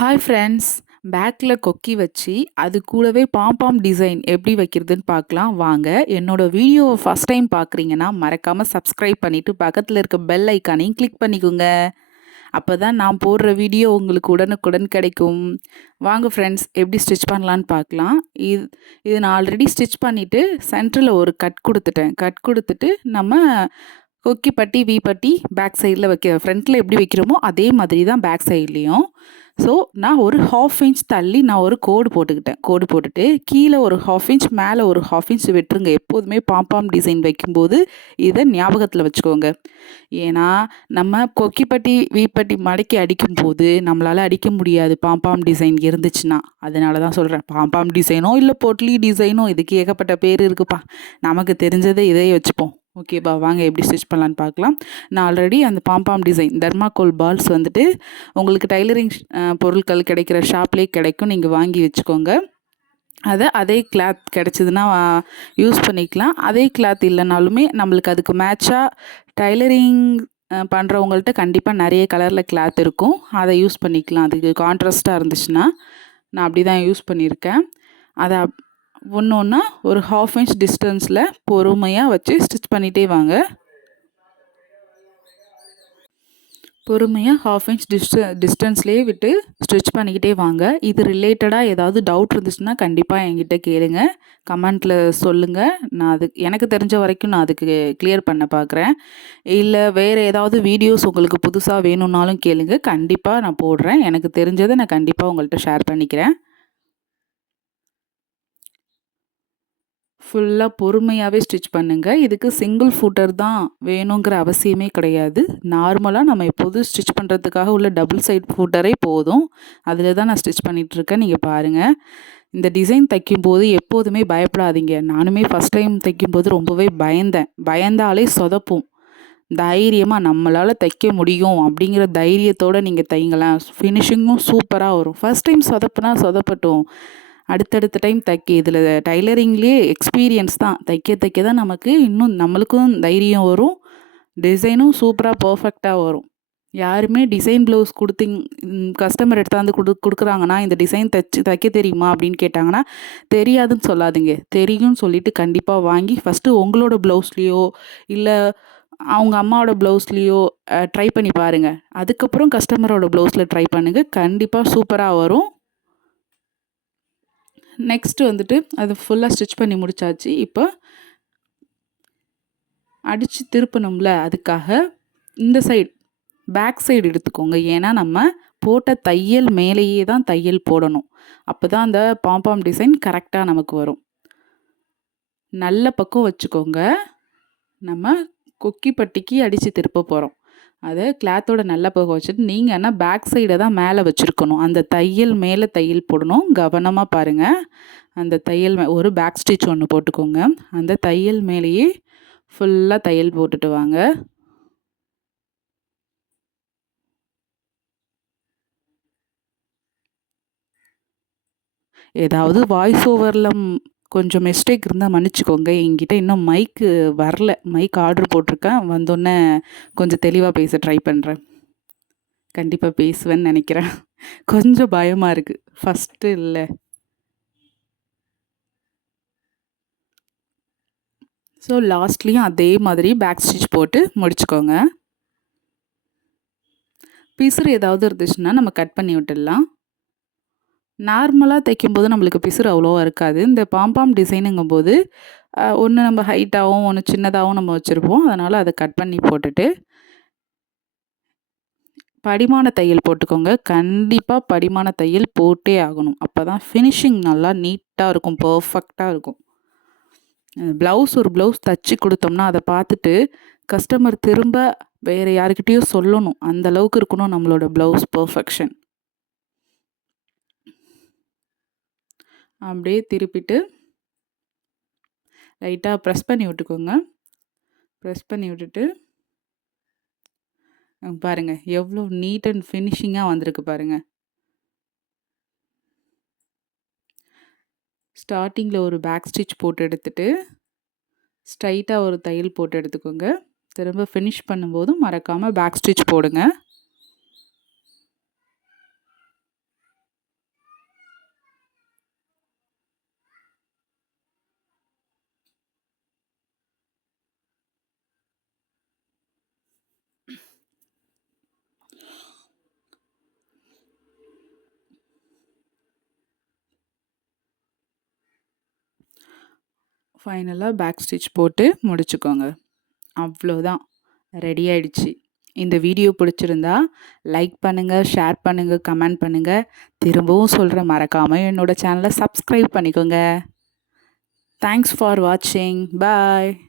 Hi friends. பேக்கில் கொக்கி வச்சு அது கூடவே பாம்பாம் டிசைன் எப்படி வைக்கிறதுன்னு பார்க்கலாம் வாங்க. என்னோட வீடியோவை ஃபஸ்ட் டைம் பார்க்குறீங்கன்னா மறக்காமல் சப்ஸ்கிரைப் பண்ணிவிட்டு பக்கத்தில் இருக்க பெல் ஐக்கானையும் கிளிக் பண்ணிக்கோங்க. அப்போ தான் நான் போடுற வீடியோ உங்களுக்கு உடனுக்குடன் கிடைக்கும். வாங்க ஃப்ரெண்ட்ஸ், எப்படி ஸ்டிச் பண்ணலான்னு பார்க்கலாம். இது இது நான் ஆல்ரெடி ஸ்டிச் பண்ணிவிட்டு சென்டரில் ஒரு கட் கொடுத்துட்டேன். கட் கொடுத்துட்டு நம்ம கொக்கி பட்டி வி பட்டி பேக் சைடில் ஃப்ரண்ட்டில் எப்படி வைக்கிறோமோ அதே மாதிரி தான் பேக் சைட்லேயும். ஸோ நான் ஒரு 1/2 இன்ச் தள்ளி நான் ஒரு கோடு போட்டுக்கிட்டேன். கோடு போட்டுட்டு கீழே ஒரு 1/2 இன்ச் மேலே ஒரு 1/2 இன்ச் விட்டுருங்க. எப்போதுமே பாம்பாம் டிசைன் வைக்கும்போது இதை ஞாபகத்தில் வச்சுக்கோங்க. ஏன்னா நம்ம கொக்கிப்பட்டி வீப்பட்டி மடக்கி அடிக்கும்போது நம்மளால் அடிக்க முடியாது பாம்பாம் டிசைன் இருந்துச்சுன்னா. அதனால தான் சொல்கிறேன், பாம்பாம் டிசைனோ இல்லை பொட்லி டிசைனோ இதுக்கு ஏகப்பட்ட பேர் இருக்குப்பா. நமக்கு தெரிஞ்சதை இதையே வச்சுப்போம். ஓகேப்பா, வாங்க எப்படி ஸ்டிச் பண்ணலான்னு பார்க்கலாம். நான் ஆல்ரெடி அந்த பாம்பாம் டிசைன் தர்மாக்கோல் பால்ஸ் வந்துட்டு உங்களுக்கு டைலரிங் பொருட்கள் கிடைக்கிற ஷாப்லேயே கிடைக்கும். நீங்கள் வாங்கி வச்சுக்கோங்க. அதே கிளாத் கிடச்சிதுன்னா யூஸ் பண்ணிக்கலாம். அதே கிளாத் இல்லைனாலுமே நம்மளுக்கு அதுக்கு மேட்சாக டைலரிங் பண்ணுறவங்கள்ட்ட கண்டிப்பாக நிறைய கலரில் கிளாத் இருக்கும். அதை யூஸ் பண்ணிக்கலாம். அதுக்கு கான்ட்ராஸ்ட்டாக இருந்துச்சுன்னா நான் அப்படி தான் யூஸ் பண்ணியிருக்கேன். அதை ஒன்று ஒன்றா ஒரு 1/2 இன்ச் டிஸ்டன்ஸில் பொறுமையாக வச்சு ஸ்டிச் பண்ணிகிட்டே வாங்க. பொறுமையாக 1/2 இன்ச் டிஸ்டன்ஸ்லேயே விட்டு ஸ்டிச் பண்ணிக்கிட்டே வாங்க. இது ரிலேட்டடாக ஏதாவது டவுட் இருந்துச்சுன்னா கண்டிப்பாக என்கிட்ட கேளுங்க, கமெண்ட்டில் சொல்லுங்கள். நான் எனக்கு தெரிஞ்ச வரைக்கும் நான் அதுக்கு கிளியர் பண்ண பார்க்குறேன். இல்லை வேறு ஏதாவது வீடியோஸ் உங்களுக்கு புதுசாக வேணும்னாலும் கேளுங்க, கண்டிப்பாக நான் போடுறேன். எனக்கு தெரிஞ்சதை நான் கண்டிப்பாக உங்கள்கிட்ட ஷேர் பண்ணிக்கிறேன். ஃபுல்லாக பொறுமையாகவே ஸ்டிச் பண்ணுங்கள். இதுக்கு சிங்கிள் ஃபூட்டர் தான் வேணுங்கிற அவசியமே கிடையாது. நார்மலாக நம்ம எப்போதும் ஸ்டிச் பண்ணுறதுக்காக உள்ள டபுள் சைட் ஃபூட்டரே போதும். அதில் தான் நான் ஸ்டிச் பண்ணிகிட்ருக்கேன். நீங்கள் பாருங்கள், இந்த டிசைன் தைக்கும்போது எப்போதுமே பயப்படாதீங்க. நானுமே ஃபஸ்ட் டைம் தைக்கும்போது ரொம்பவே பயந்தாலே சொதப்பும். தைரியமாக நம்மளால் தைக்க முடியும் அப்படிங்கிற தைரியத்தோடு நீங்கள் தைங்களேன், ஃபினிஷிங்கும் சூப்பராக வரும். ஃபஸ்ட் டைம் சொதப்புனா சொதப்பட்டும், அடுத்தடுத்த டைம் இதில் டைலரிங்லேயே எக்ஸ்பீரியன்ஸ் தான். தைக்க தான் நமக்கு இன்னும் நம்மளுக்கும் தைரியம் வரும், டிசைனும் சூப்பராக பர்ஃபெக்டாக வரும். யாருமே டிசைன் ப்ளவுஸ் கஸ்டமர் எடுத்தாந்து கொடுக்குறாங்கன்னா இந்த டிசைன் தைக்க தெரியுமா அப்படின்னு கேட்டாங்கன்னா தெரியாதுன்னு சொல்லாதீங்க. தெரியும்னு சொல்லிட்டு கண்டிப்பாக வாங்கி ஃபஸ்ட்டு உங்களோட ப்ளவுஸ்லேயோ இல்லை அவங்க அம்மாவோட ப்ளவுஸ்லேயோ ட்ரை பண்ணி பாருங்கள். அதுக்கப்புறம் கஸ்டமரோட ப்ளவுஸில் ட்ரை பண்ணுங்கள், கண்டிப்பாக சூப்பராக வரும். நெக்ஸ்ட்டு வந்துட்டு அது ஃபுல்லாக ஸ்டிச் பண்ணி முடித்தாச்சு. இப்போ அடித்து திருப்பணும்ல, அதுக்காக இந்த சைடு பேக் சைடு எடுத்துக்கோங்க. ஏன்னா நம்ம போட்ட தையல் மேலேயே தான் தையல் போடணும். அப்போ தான் அந்த பாம்பாம் டிசைன் கரெக்டாக நமக்கு வரும். நல்ல பக்கம் வச்சுக்கோங்க. நம்ம கொக்கி பட்டிக்கு அடித்து திருப்ப போகிறோம். அதை கிளாத்தோட நல்ல பக்கம் வச்சுட்டு நீங்கள் என்ன பேக் சைடை தான் மேலே வச்சுருக்கணும். அந்த தையல் மேலே தையல் போடணும். கவனமாக பாருங்கள். அந்த தையல் ஒரு பேக் ஸ்டிச் ஒன்று போட்டுக்கோங்க. அந்த தையல் மேலேயே ஃபுல்லாக தையல் போட்டுட்டு வாங்க. ஏதாவது வாய்ஸ் ஓவரில் கொஞ்சம் மிஸ்டேக் இருந்தால் மன்னிச்சிக்கோங்க. என்கிட்ட இன்னும் மைக்கு வரல. மைக் ஆர்டர் போட்டிருக்கேன். வந்தோடனே கொஞ்சம் தெளிவாக பேச ட்ரை பண்ணுறேன். கண்டிப்பாக பேசுவேன்னு நினைக்கிறேன். கொஞ்சம் பயமாக இருக்குது, ஃபஸ்ட்டு இல்லை. ஸோ லாஸ்ட்லேயும் அதே மாதிரி பேக் ஸ்டிச் போட்டு முடிச்சுக்கோங்க. பிசுறு ஏதாவது இருந்துச்சுன்னா நம்ம கட் பண்ணி விட்டுடலாம். நார்மலாக தைக்கும்போது நம்மளுக்கு பிசுறு அவ்வளோவா இருக்காது. இந்த பாம்பாம் டிசைனுங்கும்போது ஒன்று நம்ம ஹைட்டாகவும் ஒன்று சின்னதாகவும் நம்ம வச்சுருப்போம். அதனால் அதை கட் பண்ணி போட்டுட்டு படிமான தையல் போட்டுக்கோங்க. கண்டிப்பாக படிமான தையல் போட்டே ஆகணும். அப்போ தான் ஃபினிஷிங் நல்லா நீட்டாக இருக்கும், பர்ஃபெக்டாக இருக்கும். ஒரு ப்ளவுஸ் தைச்சி கொடுத்தோம்னா அதை பார்த்துட்டு கஸ்டமர் திரும்ப வேறு யாருக்கிட்டேயோ சொல்லணும். அந்த அளவுக்கு இருக்கணும் நம்மளோட ப்ளவுஸ் பர்ஃபெக்ஷன். அப்படியே திருப்பிட்டு லைட்டாக ப்ரெஸ் பண்ணி விட்டுக்கோங்க. ப்ரெஸ் பண்ணி விட்டுட்டு பாருங்கள் எவ்வளோ நீட் அண்ட் ஃபினிஷிங்காக வந்திருக்கு பாருங்கள். ஸ்டார்டிங்கில் ஒரு பேக் ஸ்டிச் போட்டு எடுத்துகிட்டு ஸ்ட்ரைட்டாக ஒரு தையல் போட்டு எடுத்துக்கோங்க. திரும்ப ஃபினிஷ் பண்ணும்போதும் மறக்காமல் பேக் ஸ்டிச் போடுங்க. ஃபைனலாக பேக் ஸ்டிச் போட்டு முடிச்சுக்கோங்க. அவ்வளோதான், ரெடி ஆயிடுச்சு. இந்த வீடியோ பிடிச்சிருந்தா லைக் பண்ணுங்கள், ஷேர் பண்ணுங்கள், கமெண்ட் பண்ணுங்கள். திரும்பவும் சொல்கிறேன், மறக்காமல் என்னோட சேனலை சப்ஸ்கிரைப் பண்ணிக்கோங்க. தேங்க்ஸ் ஃபார் வாட்சிங். பாய்.